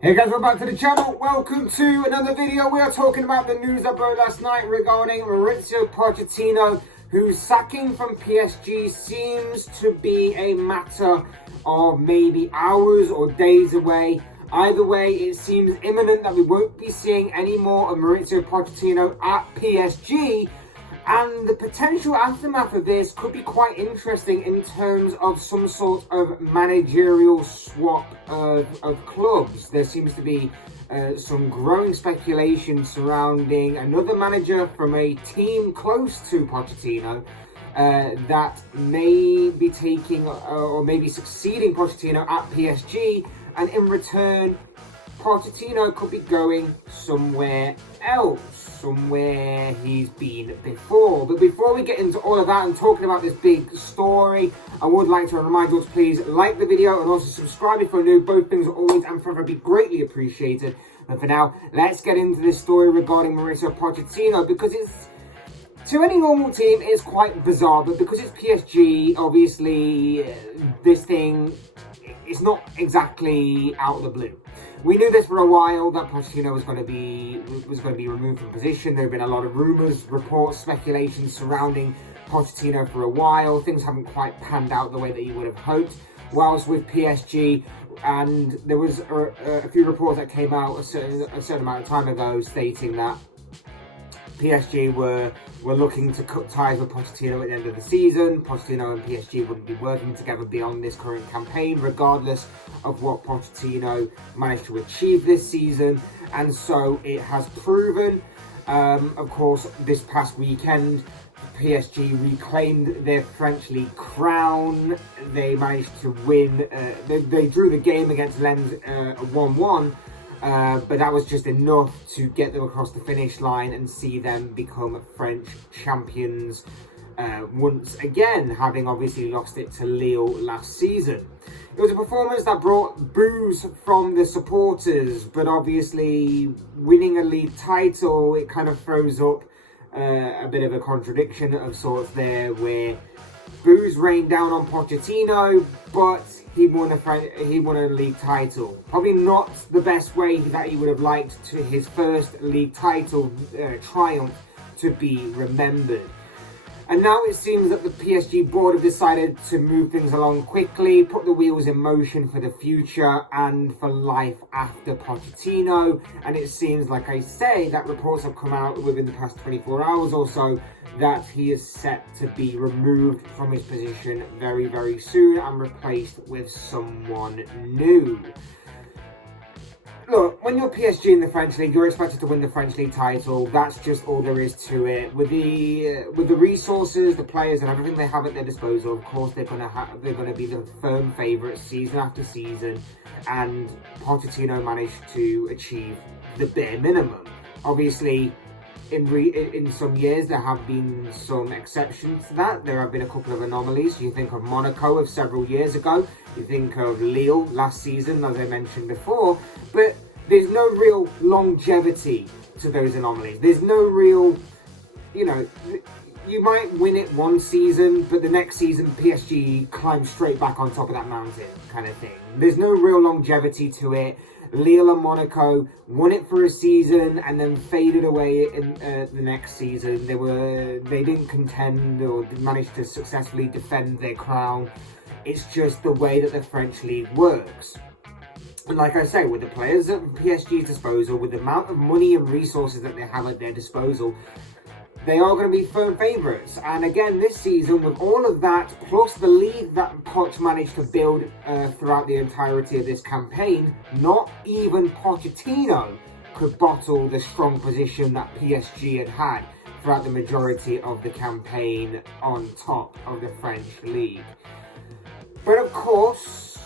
Hey guys, welcome back to the channel. Welcome to another video. We are talking about the news that broke last night regarding Mauricio Pochettino, whose sacking from PSG seems to be a matter of maybe hours or days away. Either way, it seems imminent that we won't be seeing any more of Mauricio Pochettino at PSG. And the potential aftermath of this could be quite interesting in terms of some sort of managerial swap of clubs. There seems to be some growing speculation surrounding another manager from a team close to Pochettino that may be taking or maybe succeeding Pochettino at PSG, and in return Pochettino could be going somewhere else, somewhere he's been before. But before we get into all of that and talking about this big story, I would like to remind you to please like the video and also subscribe if you're new. Both things are always and forever be greatly appreciated. And for now, let's get into this story regarding Mauricio Pochettino, because it's, to any normal team, it's quite bizarre. But because it's PSG, obviously, this thing, it's not exactly out of the blue. We knew this for a while, that Pochettino was going to be removed from position. There have been a lot of rumours, reports, speculation surrounding Pochettino for a while. Things haven't quite panned out the way that you would have hoped. Whilst with PSG, and there was a few reports that came out a certain amount of time ago stating that PSG were looking to cut ties with Pochettino at the end of the season. Pochettino and PSG wouldn't be working together beyond this current campaign, regardless of what Pochettino managed to achieve this season. And so it has proven. Of course, this past weekend, PSG reclaimed their French League crown. They managed to win. They drew the game against Lens 1-1. But that was just enough to get them across the finish line and see them become French champions once again, having obviously lost it to Lille last season. It was a performance that brought boos from the supporters, but obviously winning a league title, it kind of throws up a bit of a contradiction of sorts there, where boos rained down on Pochettino, but he won a league title. Probably not the best way that he would have liked to his first league title triumph to be remembered. And now it seems that the PSG board have decided to move things along quickly, put the wheels in motion for the future and for life after Pochettino. And it seems, like I say, that reports have come out within the past 24 hours or so that he is set to be removed from his position very, very soon and replaced with someone new. Look, when you're PSG in the French League, you're expected to win the French League title. That's just all there is to it. With the resources, the players, and everything they have at their disposal, of course they're gonna be the firm favourites season after season. And Pochettino managed to achieve the bare minimum. Obviously, in some years there have been some exceptions to that. There have been a couple of anomalies. You think of Monaco of several years ago. You think of Lille last season, as I mentioned before. But there's no real longevity to those anomalies. There's no real, you might win it one season, but the next season PSG climbs straight back on top of that mountain kind of thing. There's no real longevity to it. Lille and Monaco won it for a season and then faded away in the next season. They didn't contend or manage to successfully defend their crown. It's just the way that the French League works. And like I say, with the players at PSG's disposal, with the amount of money and resources that they have at their disposal, they are going to be firm favourites. And again, this season, with all of that, plus the lead that Poch managed to build throughout the entirety of this campaign, not even Pochettino could bottle the strong position that PSG had throughout the majority of the campaign on top of the French League. But of course,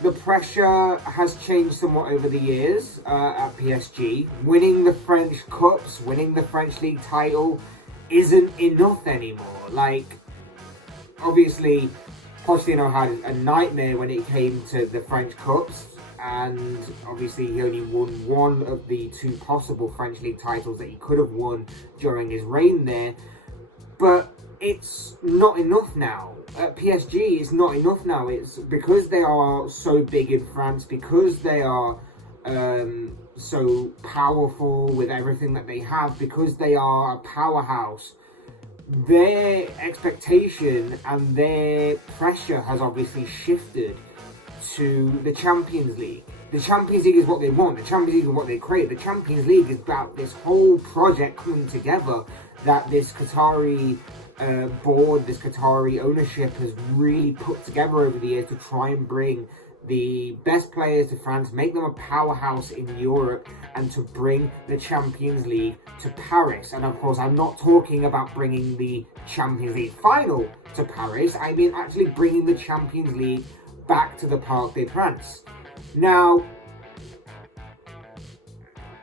the pressure has changed somewhat over the years at PSG. Winning the French Cups, winning the French League title isn't enough anymore. Like, obviously, Pochettino had a nightmare when it came to the French Cups, and obviously he only won one of the two possible French League titles that he could have won during his reign there. But it's not enough now. At PSG, it's not enough now. It's because they are so big in France, because they are so powerful with everything that they have, because they are a powerhouse, their expectation and their pressure has obviously shifted to the Champions League. The Champions League is what they want. The Champions League is what they create. The Champions League is about this whole project coming together that this Qatari board, this Qatari ownership has really put together over the years to try and bring the best players to France, make them a powerhouse in Europe, and to bring the Champions League to Paris. And of course, I'm not talking about bringing the Champions League final to Paris. I mean actually bringing the Champions League back to the Parc des Princes. Now,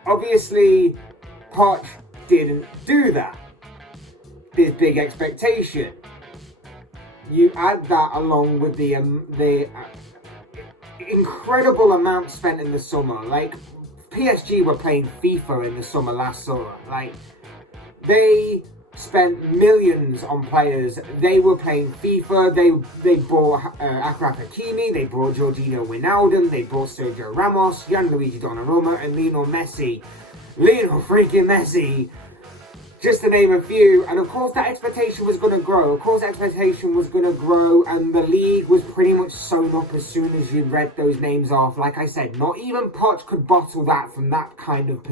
obviously, Poch didn't do that. This big expectation. You add that along with the incredible amount spent in the summer. Like, PSG were playing FIFA in the summer last summer. Like, they spent millions on players. They were playing FIFA. They bought Achraf Hakimi. They brought Jorginho Wijnaldum. They brought Sergio Ramos, Gianluigi Donnarumma, and Lionel Messi. Lionel freaking Messi, just to name a few. And of course that expectation was going to grow. And the league was pretty much sewn up as soon as you read those names off. Like I said, not even Poch could bottle that from that kind of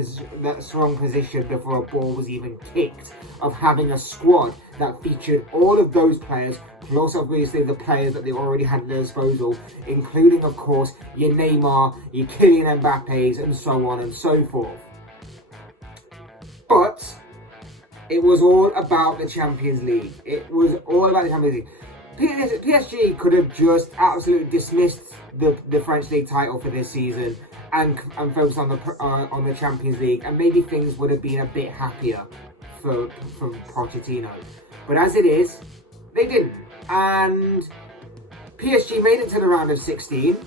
that strong position before a ball was even kicked, of having a squad that featured all of those players, plus obviously the players that they already had at their disposal, including of course your Neymar, your Kylian Mbappes, and so on and so forth. But it was all about the Champions League. PSG could have just absolutely dismissed the French league title for this season and focused on the Champions League, and maybe things would have been a bit happier for Pochettino. But as it is, they didn't. And PSG made it to the round of 16.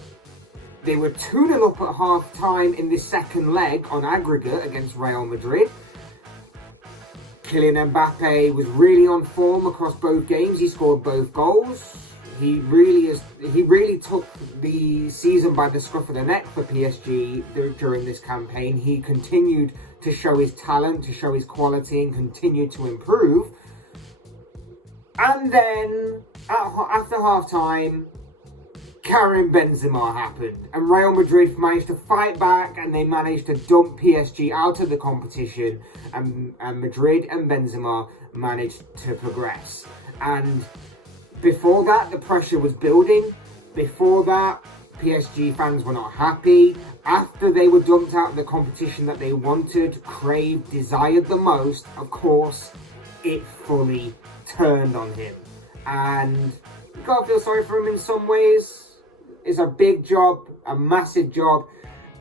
They were 2-0 up at half time in the second leg on aggregate against Real Madrid. Kylian Mbappe was really on form across both games. He scored both goals. He really took the season by the scruff of the neck for PSG during this campaign. He continued to show his talent, to show his quality, and continued to improve. And then, after half-time, Karim Benzema happened, and Real Madrid managed to fight back, and they managed to dump PSG out of the competition, and Madrid and Benzema managed to progress. And before that, the pressure was building. Before that, PSG fans were not happy. After they were dumped out of the competition that they wanted, craved, desired the most, of course, it fully turned on him. And you gotta feel sorry for him in some ways. It's a big job, a massive job,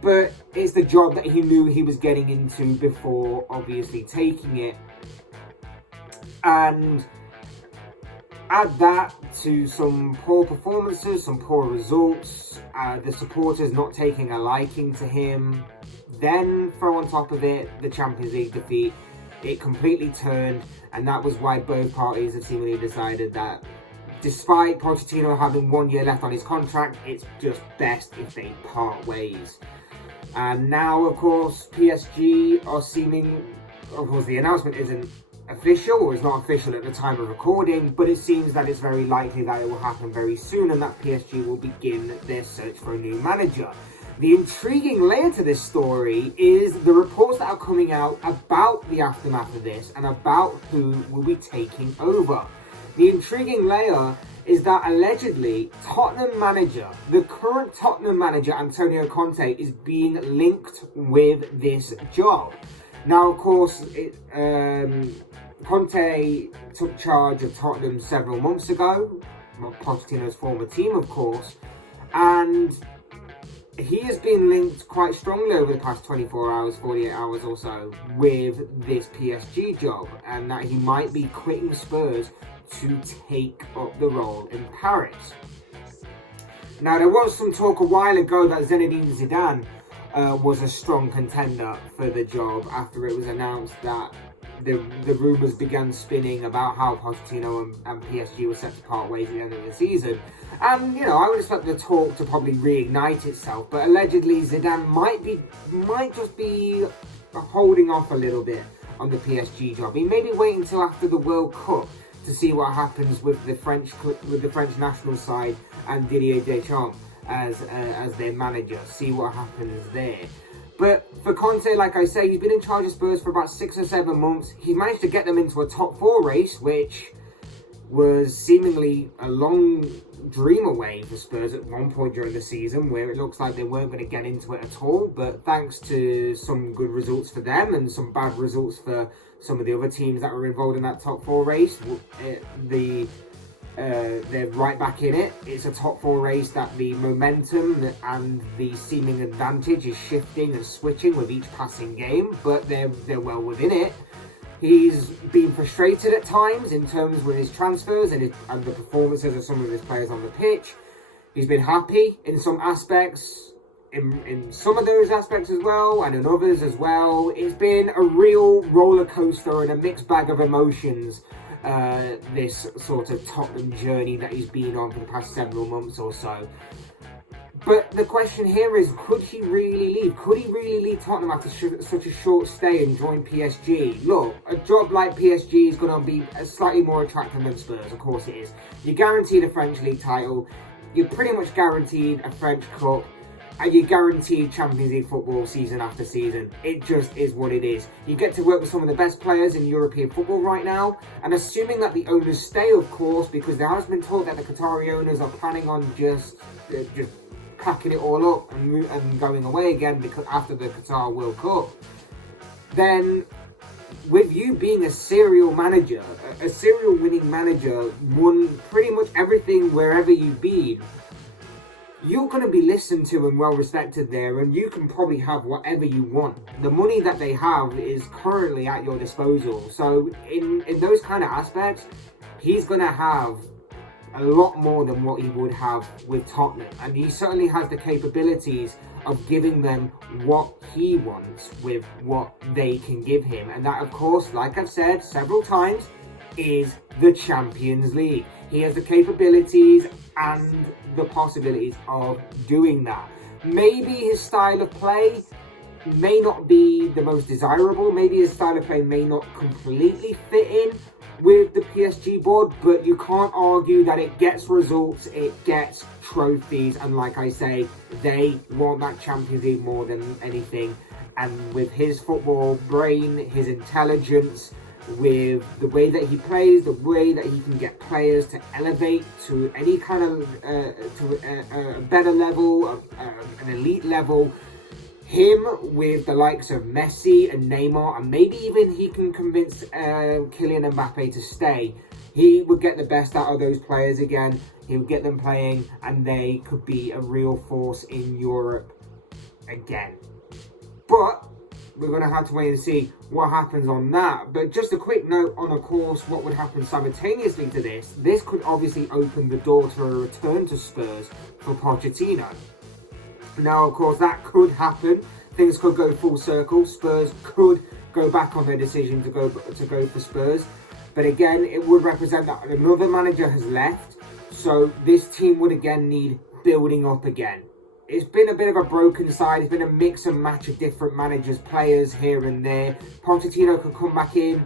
but it's the job that he knew he was getting into before obviously taking it. And add that to some poor performances, some poor results, the supporters not taking a liking to him. Then throw on top of it the Champions League defeat. It completely turned, and that was why both parties have seemingly decided that despite Pochettino having 1 year left on his contract, it's just best if they part ways. And now, of course, PSG are of course the announcement isn't official, or it's not official at the time of recording, but it seems that it's very likely that it will happen very soon, and that PSG will begin their search for a new manager. The intriguing layer to this story is the reports that are coming out about the aftermath of this and about who will be taking over. The intriguing layer is that allegedly the current Tottenham manager, Antonio Conte, is being linked with this job. Now, of course, Conte took charge of Tottenham several months ago, Pochettino's former team, of course, and he has been linked quite strongly over the past 24 hours, 48 hours or so with this PSG job, and that he might be quitting Spurs to take up the role in Paris. Now, there was some talk a while ago that Zinedine Zidane was a strong contender for the job after it was announced that the rumours began spinning about how Pochettino and PSG were set to part ways at the end of the season. And, I would expect the talk to probably reignite itself, but allegedly Zidane might just be holding off a little bit on the PSG job. He may be waiting until after the World Cup to see what happens with the French national side and Didier Deschamps as their manager. See what happens there. But for Conte, like I say, he's been in charge of Spurs for about 6 or 7 months. He managed to get them into a top 4 race, which was seemingly a long dream away for Spurs at one point during the season, where it looks like they weren't going to get into it at all. But thanks to some good results for them and some bad results for some of the other teams that were involved in that top 4 race, they're right back in it. It's a top 4 race that the momentum and the seeming advantage is shifting and switching with each passing game, but they're well within it. He's been frustrated at times in terms with his transfers and the performances of some of his players on the pitch. He's been happy in some aspects, in some of those aspects as well, and in others as well. It's been a real roller coaster and a mixed bag of emotions, this sort of Tottenham journey that he's been on for the past several months or so. But the question here is, could he really leave? Could he really leave Tottenham after such a short stay and join PSG? Look, a job like PSG is going to be slightly more attractive than Spurs, of course it is. You're guaranteed a French League title, you're pretty much guaranteed a French Cup, and you're guaranteed Champions League football season after season. It just is what it is. You get to work with some of the best players in European football right now, and assuming that the owners stay, of course, because there has been talk that the Qatari owners are planning on just packing it all up and going away again because after the Qatar World Cup, then with you being a serial manager, a serial winning manager, won pretty much everything wherever you've been, you're going to be listened to and well respected there, and you can probably have whatever you want. The money that they have is currently at your disposal. So in those kind of aspects, he's going to have a lot more than what he would have with Tottenham, and he certainly has the capabilities of giving them what he wants with what they can give him, and that, of course, like I've said several times, is the Champions League. He has the capabilities and the possibilities of doing that. Maybe his style of play may not be the most desirable, maybe his style of play may not completely fit in with the PSG board, but you can't argue that it gets results, it gets trophies, and like I say, they want that Champions League more than anything. And with his football brain, his intelligence, with the way that he plays, the way that he can get players to elevate to any kind of to a better level, an elite level, him with the likes of Messi and Neymar, and maybe even he can convince Kylian Mbappe to stay. He would get the best out of those players again. He would get them playing, and they could be a real force in Europe again. But we're going to have to wait and see what happens on that. But just a quick note on, of course, what would happen simultaneously to this. This could obviously open the door to a return to Spurs for Pochettino. Now, of course, that could happen. Things could go full circle. Spurs could go back on their decision to go for Spurs. But again, it would represent that another manager has left. So this team would again need building up again. It's been a bit of a broken side. It's been a mix and match of different managers, players here and there. Pochettino could come back in,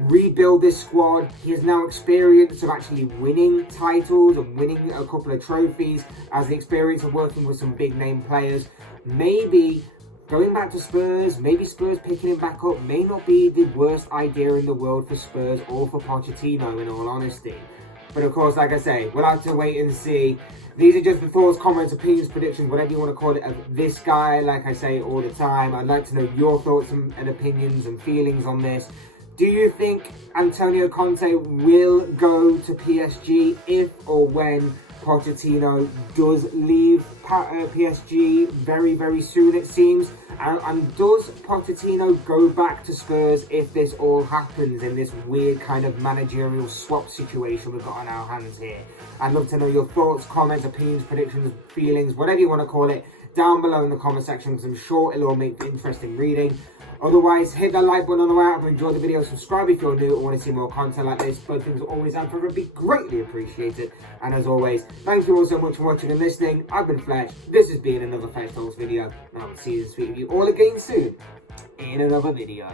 rebuild this squad. He has now experience of actually winning titles and winning a couple of trophies, as the experience of working with some big name players. Maybe going back to Spurs, maybe Spurs picking him back up may not be the worst idea in the world for Spurs or for Pochettino, in all honesty. But of course, like I say, we'll have to wait and see. These are just the thoughts, comments, opinions, predictions, whatever you want to call it, of this guy. Like I say all the time, I'd like to know your thoughts and opinions and feelings on this. Do you think Antonio Conte will go to PSG if or when Pochettino does leave PSG very, very soon, it seems? And does Pochettino go back to Spurs if this all happens in this weird kind of managerial swap situation we've got on our hands here? I'd love to know your thoughts, comments, opinions, predictions, feelings, whatever you want to call it, down below in the comment section, because I'm sure it'll all make for interesting reading. Otherwise, hit that like button on the way out if you enjoyed the video. Subscribe if you're new or want to see more content like this. Both things are always and forever be greatly appreciated. And as always, thank you all so much for watching and listening. I've been Fletch. This has been another Fletch Talks video. And I'll see you and speak with you all again soon in another video.